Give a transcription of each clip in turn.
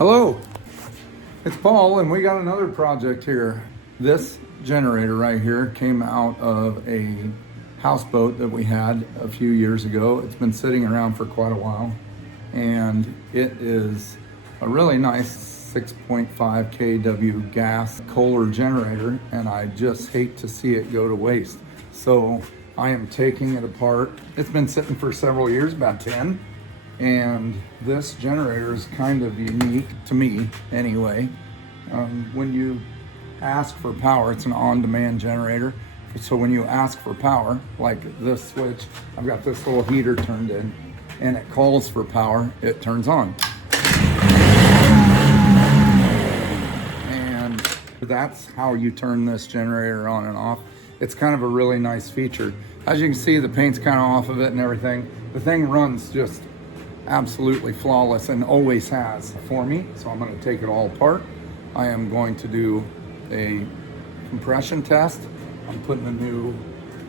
Hello, it's Paul, and we got another project here. This generator right here came out of a houseboat that we had a few years ago. It's been sitting around for quite a while, and it is a really nice 6.5 kW gas Kohler generator, and I just hate to see it go to waste. So I am taking it apart. It's been sitting for several years, about 10. And this generator is kind of unique to me anyway. When you ask for power, it's an on-demand generator. So when you ask for power, like this switch, I've got this little heater turned in, and it calls for power, it turns on. And that's how you turn this generator on and off. It's kind of a really nice feature. As you can see, the paint's kind of off of it and everything. The thing runs just absolutely flawless and always has for me. So I'm going to take it all apart. I am going to do a compression test. I'm putting a new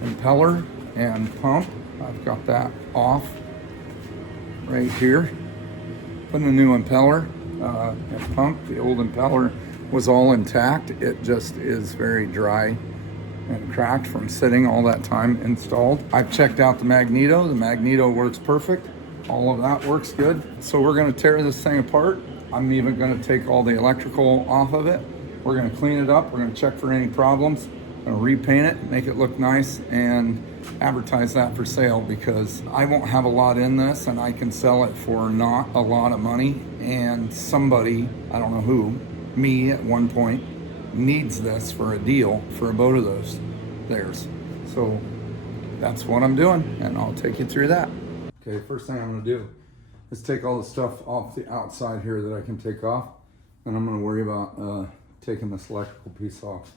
impeller and pump. I've got that off right here. Putting a new impeller and pump. The old impeller was all intact. It just is very dry and cracked from sitting all that time installed. I've checked out the magneto. The magneto works perfect. All of that works good. So we're going to tear this thing apart. I'm even going to take all the electrical off of it. We're going to clean it up. We're going to check for any problems. I'm going to repaint it, make it look nice, and advertise that for sale, because I won't have a lot in this and I can sell it for not a lot of money. And somebody, I don't know who, me at one point, needs this for a deal for a boat of theirs. So that's what I'm doing, and I'll take you through that. Okay, first thing I'm gonna do is take all the stuff off the outside here that I can take off, and I'm gonna worry about taking this electrical piece off.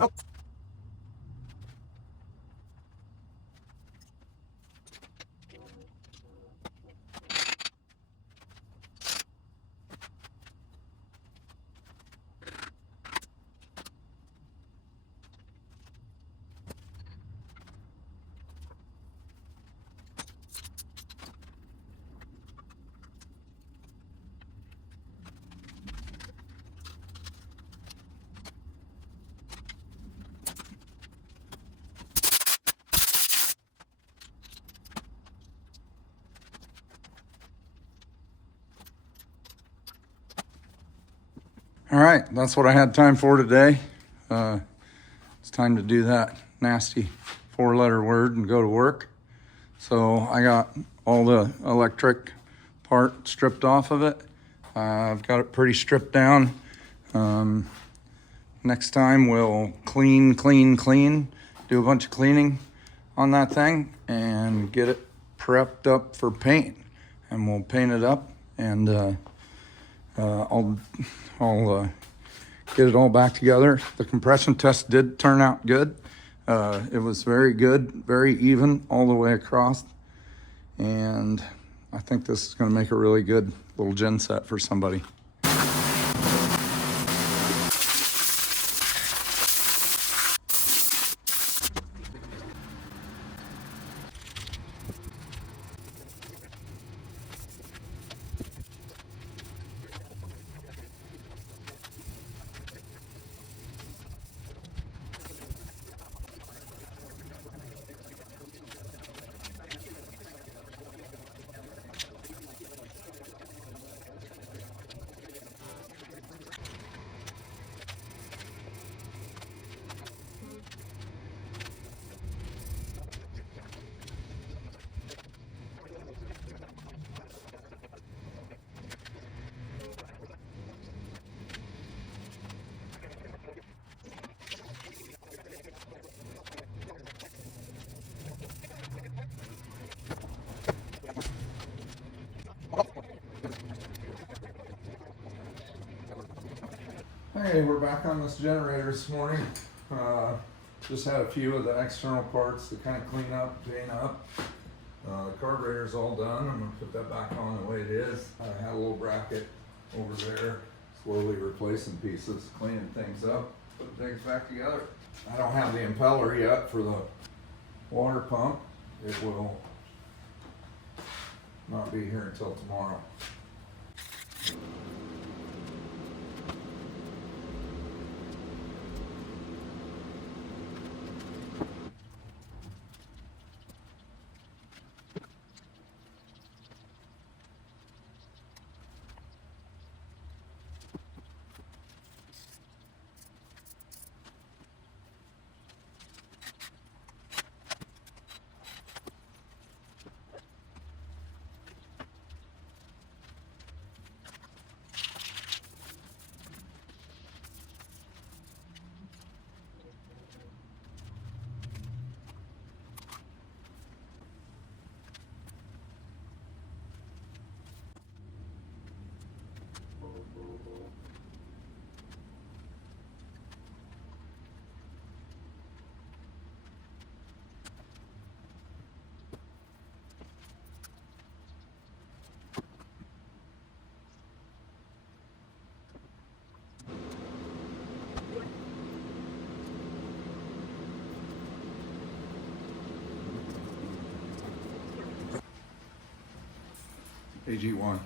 Oh. All right, that's what I had time for today. It's time to do that nasty 4-letter word and go to work. So I got all the electric part stripped off of it. I've got it pretty stripped down. Next time we'll clean, do a bunch of cleaning on that thing and get it prepped up for paint. And we'll paint it up, and I'll get it all back together. The compression test did turn out good. It was very good, very even all the way across. And I think this is going to make a really good little genset for somebody. Hey, we're back on this generator this morning. Just had a few of the external parts to kind of clean up, paint up. The carburetor's all done. I'm gonna put that back on the way it is. I had a little bracket over there, slowly replacing pieces, cleaning things up, putting things back together. I don't have the impeller yet for the water pump. It will not be here until tomorrow. AG1.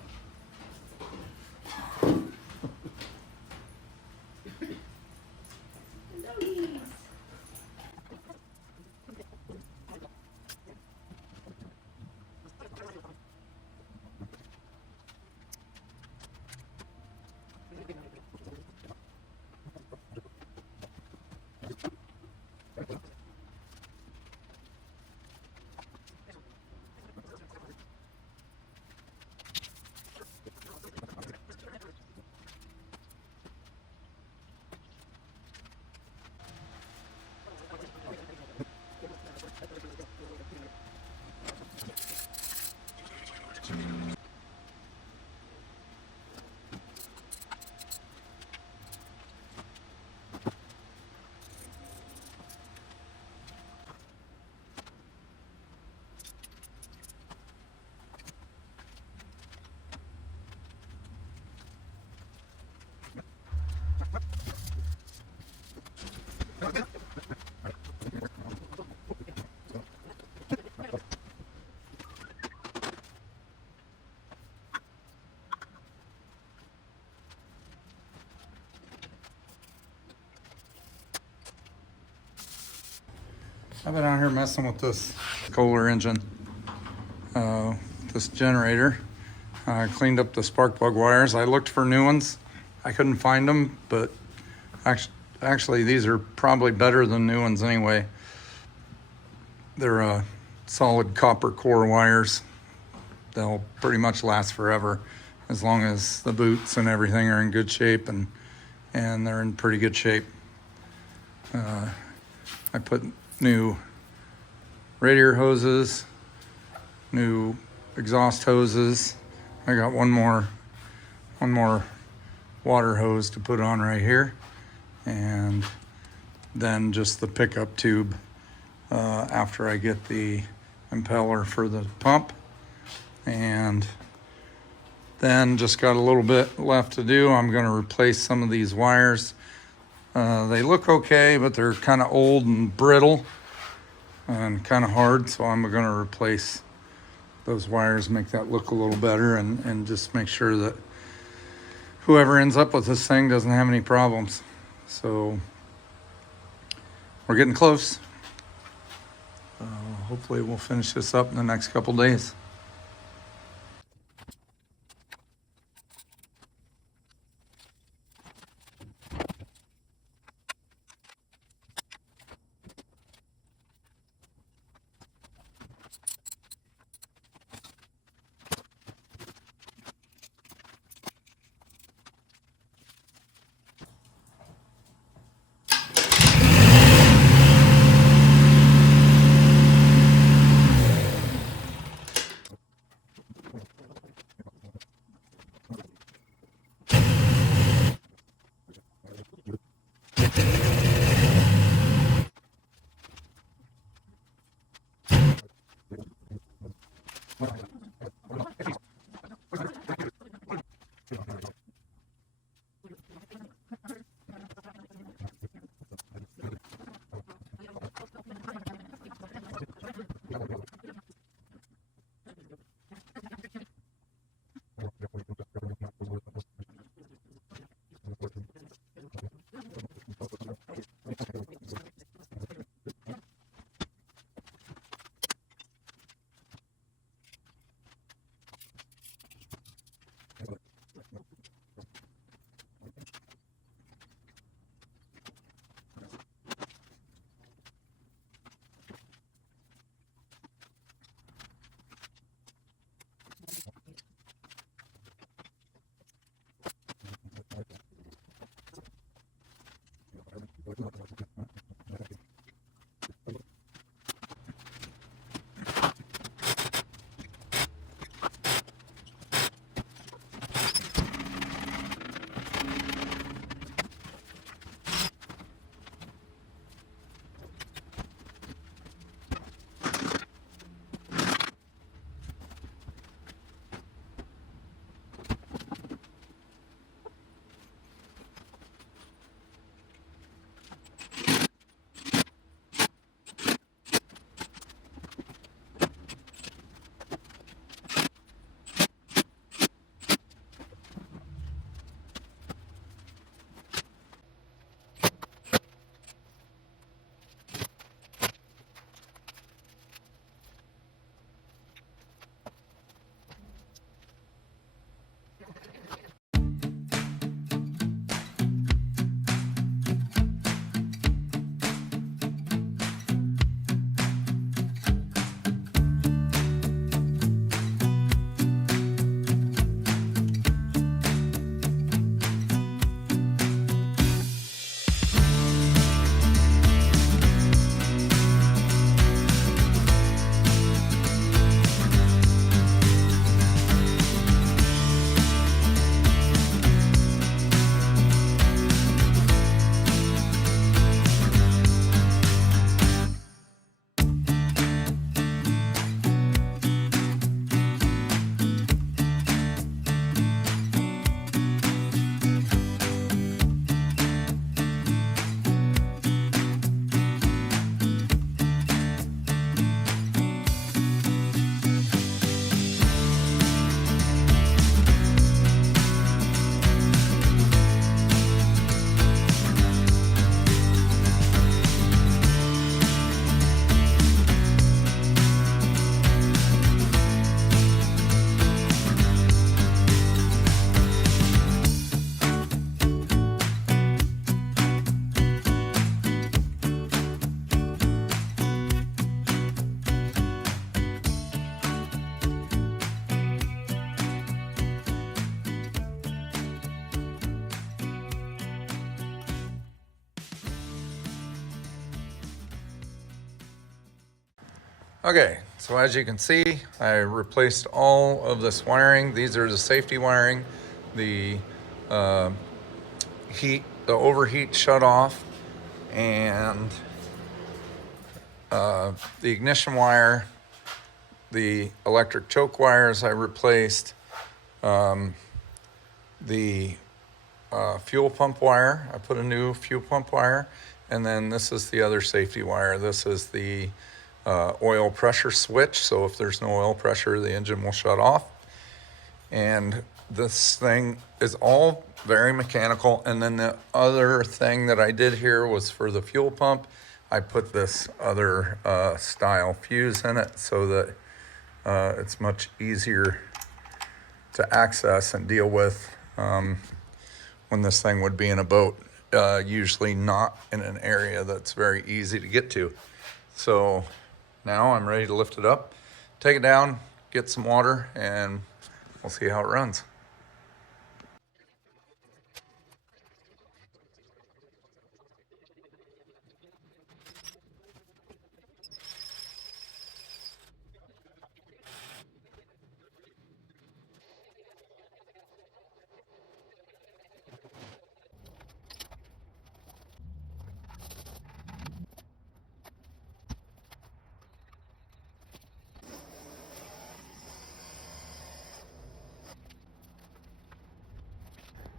I've been out here messing with this Kohler engine, this generator. I cleaned up the spark plug wires. I looked for new ones. I couldn't find them, but actually these are probably better than new ones anyway. They're solid copper core wires. They'll pretty much last forever as long as the boots and everything are in good shape, and they're in pretty good shape. I put new radiator hoses, new exhaust hoses. I got one more water hose to put on right here, and then just the pickup tube after I get the impeller for the pump. And then just got a little bit left to do. I'm going to replace some of these wires. They look okay, but they're kind of old and brittle and kind of hard, so I'm going to replace those wires, make that look a little better, and just make sure that whoever ends up with this thing doesn't have any problems. So we're getting close. Hopefully we'll finish this up in the next couple days. Okay, so as you can see, I replaced all of this wiring. These are the safety wiring, the the overheat shut off, and the ignition wire, the electric choke wires I replaced, the fuel pump wire. I put a new fuel pump wire, and then this is the other safety wire. This is the oil pressure switch, so if there's no oil pressure, the engine will shut off. And this thing is all very mechanical. And then the other thing that I did here was for the fuel pump, I put this other style fuse in it so that it's much easier to access and deal with when this thing would be in a boat, usually not in an area that's very easy to get to. So now I'm ready to lift it up, take it down, get some water, and we'll see how it runs.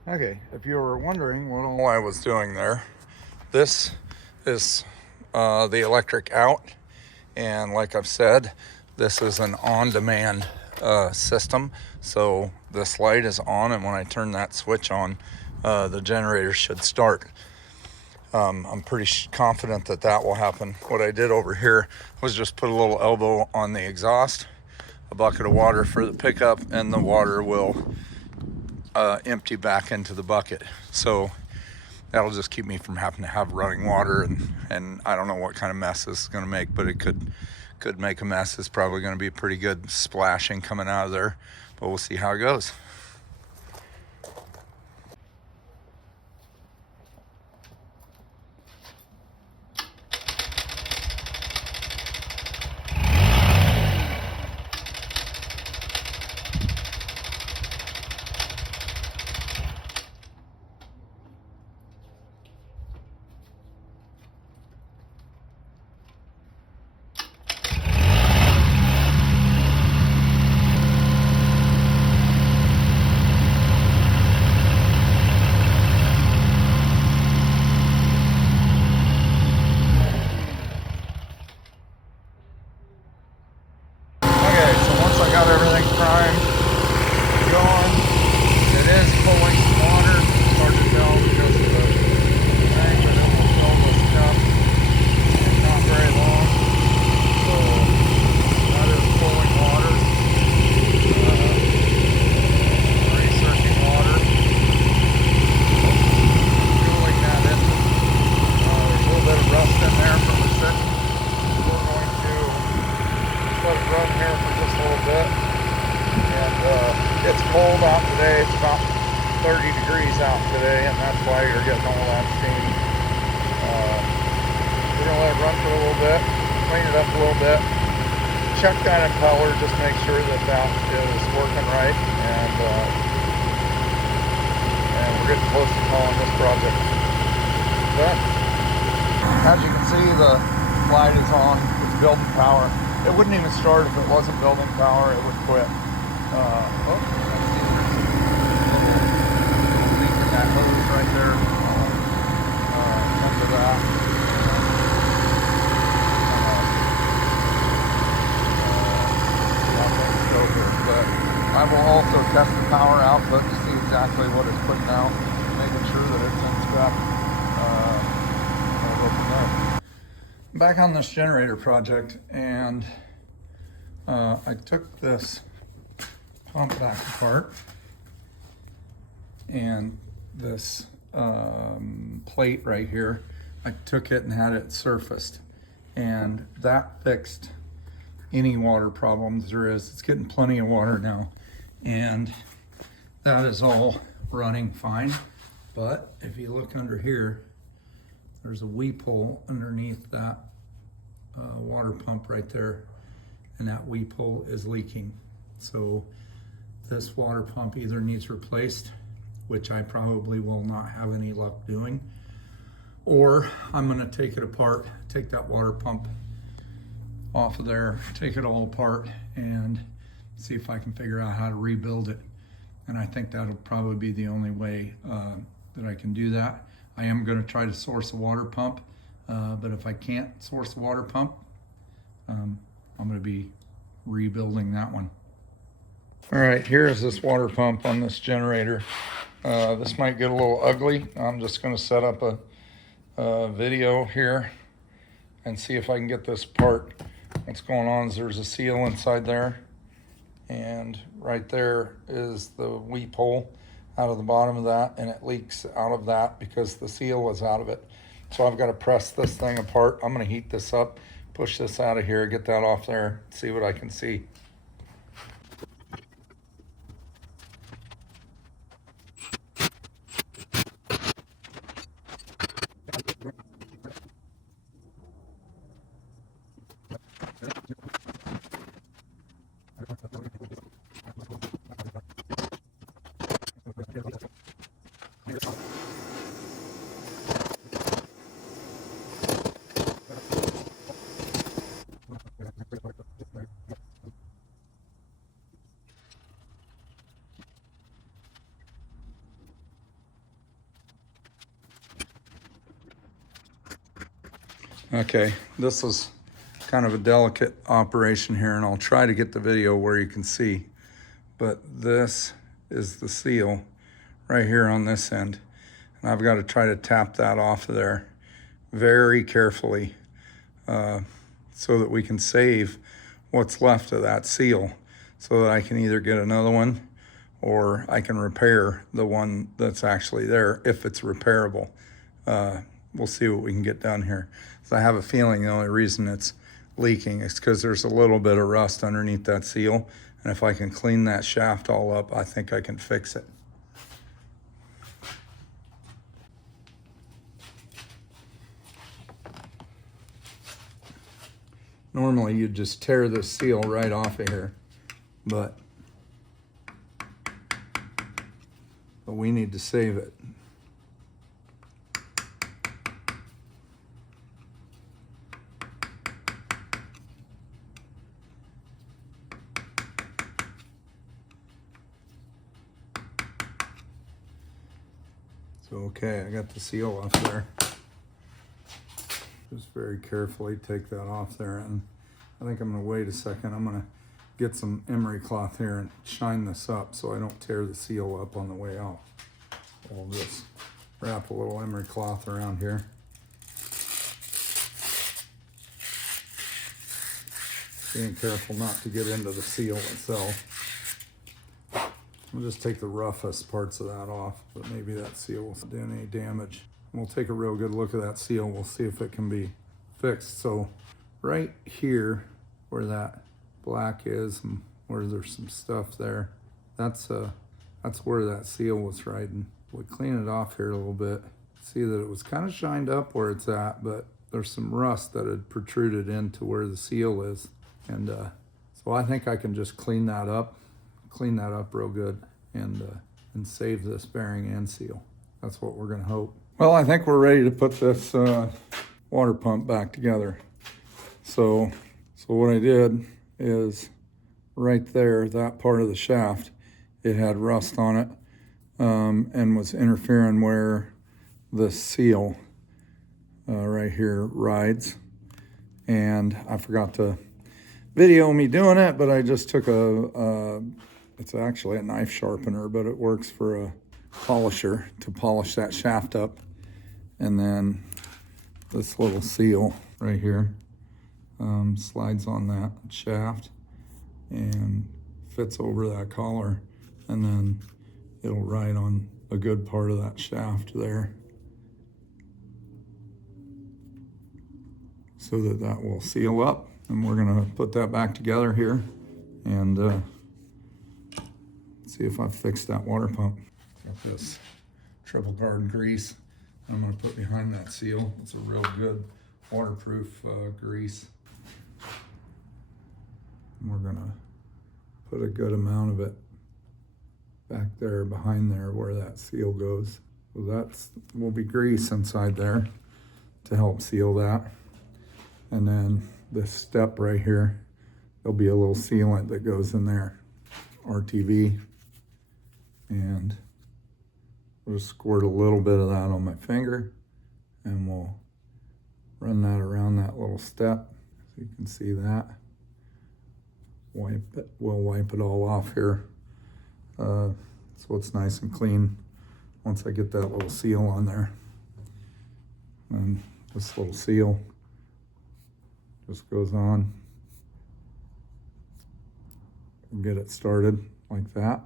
Okay, if you were wondering what all I was doing there, this is the electric out, and like I've said, this is an on-demand system. So this light is on, and when I turn that switch on, the generator should start. I'm pretty confident that that will happen. What I did over here was just put a little elbow on the exhaust, a bucket of water for the pickup, and the water will empty back into the bucket. So that'll just keep me from having to have running water, and I don't know what kind of mess this is going to make, but it could make a mess. It's probably going to be pretty good splashing coming out of there, but we'll see how it goes. It's cold out today. It's about 30 degrees out today, and that's why you're getting all that steam. We're going to let it run for a little bit, clean it up a little bit, check that impeller, just make sure that that is working right, and we're getting close to calling this project done. As you can see, the light is on. It's building power. It wouldn't even start if it wasn't building power. It would quit. Leak in that hose right there. Under that. But I will also test the power output to see exactly what it's putting out, making sure that it's in spec. I'll go from there. Back on this generator project, and I took this pump back apart, and this plate right here, I took it and had it surfaced, and that fixed any water problems there is. It's getting plenty of water now, and that is all running fine. But if you look under here, there's a weep hole underneath that water pump right there, and that weep hole is leaking. So this water pump either needs replaced, which I probably will not have any luck doing, or I'm gonna take it apart, take that water pump off of there, take it all apart and see if I can figure out how to rebuild it. And I think that'll probably be the only way that I can do that. I am gonna try to source a water pump, but if I can't source a water pump, I'm gonna be rebuilding that one. All right, here is this water pump on this generator. This might get a little ugly. I'm just gonna set up a video here and see if I can get this apart. What's going on is there's a seal inside there, and right there is the weep hole out of the bottom of that, and it leaks out of that because the seal is out of it. So I've got to press this thing apart. I'm going to heat this up, push this out of here, get that off there, see what I can see. Okay, this is kind of a delicate operation here, and I'll try to get the video where you can see. But this is the seal right here on this end. And I've got to try to tap that off of there very carefully so that we can save what's left of that seal, so that I can either get another one or I can repair the one that's actually there if it's repairable. We'll see what we can get done here. So I have a feeling the only reason it's leaking is because there's a little bit of rust underneath that seal. And if I can clean that shaft all up, I think I can fix it. Normally you'd just tear this seal right off of here, but we need to save it. So, okay, I got the seal off there. Just very carefully take that off there, and I think I'm gonna wait a second. I'm gonna get some emery cloth here and shine this up so I don't tear the seal up on the way out. I'll just wrap a little emery cloth around here. Being careful not to get into the seal itself. We'll just take the roughest parts of that off, but maybe that seal will do any damage. We'll take a real good look at that seal. We'll see if it can be fixed. So right here where that black is and where there's some stuff there, that's where that seal was riding. We'll clean it off here a little bit. See that it was kind of shined up where it's at, but there's some rust that had protruded into where the seal is. And so I think I can just clean that up real good and save this bearing and seal. That's what we're gonna hope. Well, I think we're ready to put this water pump back together. So what I did is right there, that part of the shaft, it had rust on it and was interfering where the seal right here rides. And I forgot to video me doing it, but I just took it's actually a knife sharpener, but it works for a polisher to polish that shaft up. And then this little seal right here slides on that shaft and fits over that collar, and then it'll ride on a good part of that shaft there, so that will seal up. And we're gonna put that back together here and see if I've fixed that water pump. Got this triple guard grease I'm gonna put behind that seal. It's a real good waterproof grease. We're gonna put a good amount of it back there behind there where that seal goes. So that's will be grease inside there to help seal that. And then this step right here, there'll be a little sealant that goes in there, RTV. And we'll just squirt a little bit of that on my finger and we'll run that around that little step. So you can see that. Wipe it, we'll wipe it all off here. So it's nice and clean once I get that little seal on there. And this little seal just goes on. Get it started like that.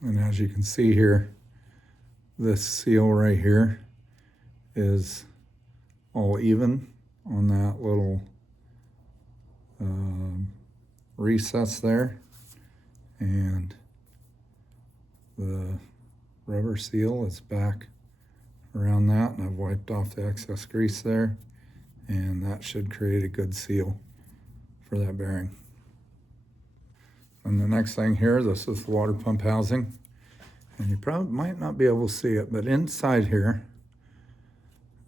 And as you can see here, this seal right here is all even on that little recess there, and the rubber seal is back around that, and I've wiped off the excess grease there, and that should create a good seal for that bearing. And the next thing here, this is the water pump housing, and you probably might not be able to see it, but inside here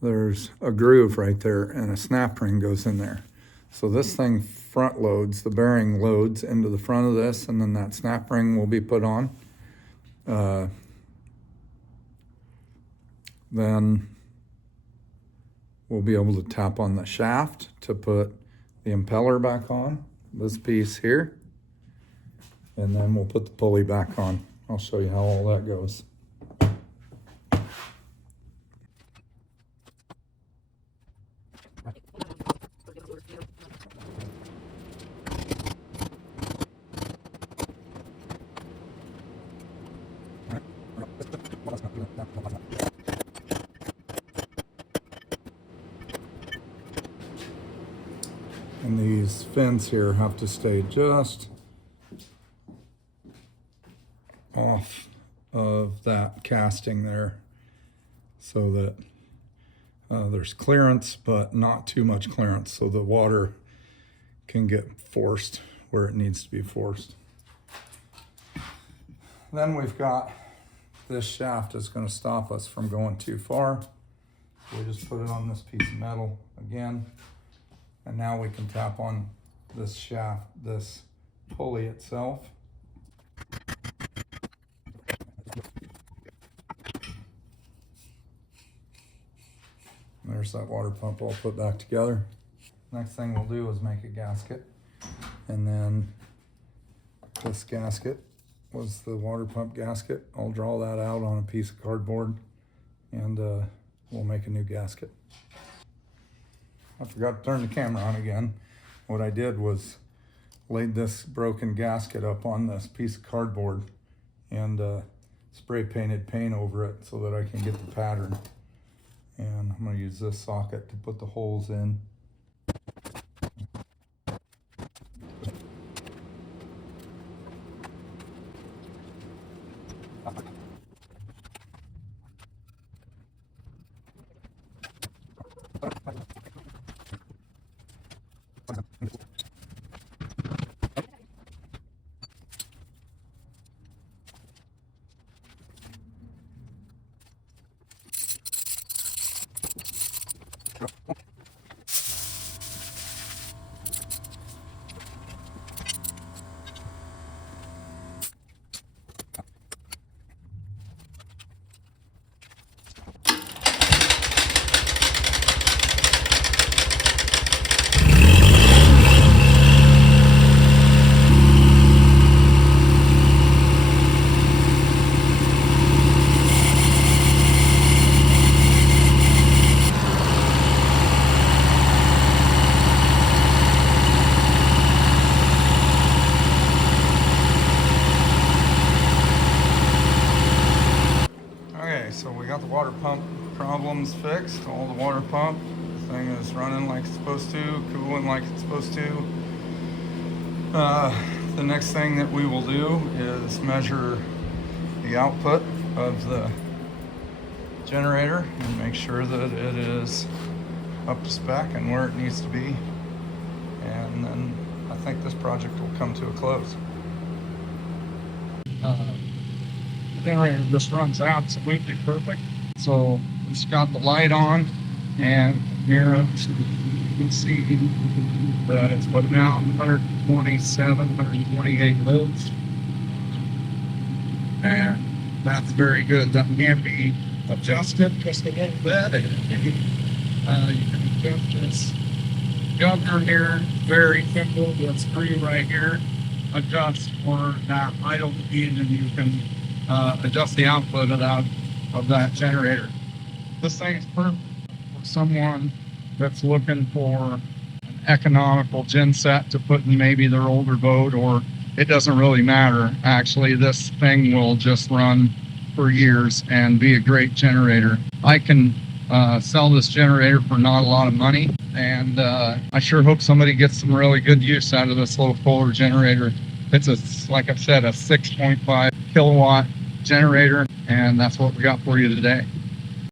there's a groove right there and a snap ring goes in there. So this thing front loads, the bearing loads into the front of this, and then that snap ring will be put on. Then we'll be able to tap on the shaft to put the impeller back on, this piece here, and then we'll put the pulley back on. I'll show you how all that goes. And these fins here have to stay just off of that casting there so that there's clearance, but not too much clearance, so the water can get forced where it needs to be forced. Then we've got this shaft is going to stop us from going too far. We just put it on this piece of metal again. And now we can tap on this shaft, this pulley itself. There's that water pump all put back together. Next thing we'll do is make a gasket. And then this gasket was the water pump gasket. I'll draw that out on a piece of cardboard and we'll make a new gasket. I forgot to turn the camera on again. What I did was laid this broken gasket up on this piece of cardboard and spray painted paint over it so that I can get the pattern. And I'm going to use this socket to put the holes in. So we got the water pump problems fixed, all the water pump. The thing is running like it's supposed to, cooling like it's supposed to. The next thing that we will do is measure the output of the generator and make sure that it is up to spec and where it needs to be. And then I think this project will come to a close. Generator just runs absolutely perfect. So it's got the light on, and here you can see that it's putting out 127, 128 volts. And that's very good. That can be adjusted just a little bit. You can adjust this governor here, very simple. There's three right here. Adjust for that idle speed, and you can adjust the output of that generator. This thing's perfect for someone that's looking for an economical genset to put in maybe their older boat, or it doesn't really matter. Actually, this thing will just run for years and be a great generator. I can sell this generator for not a lot of money, and I sure hope somebody gets some really good use out of this little Kohler generator. It's like I said, a 6.5 kilowatt generator, and that's what we got for you today.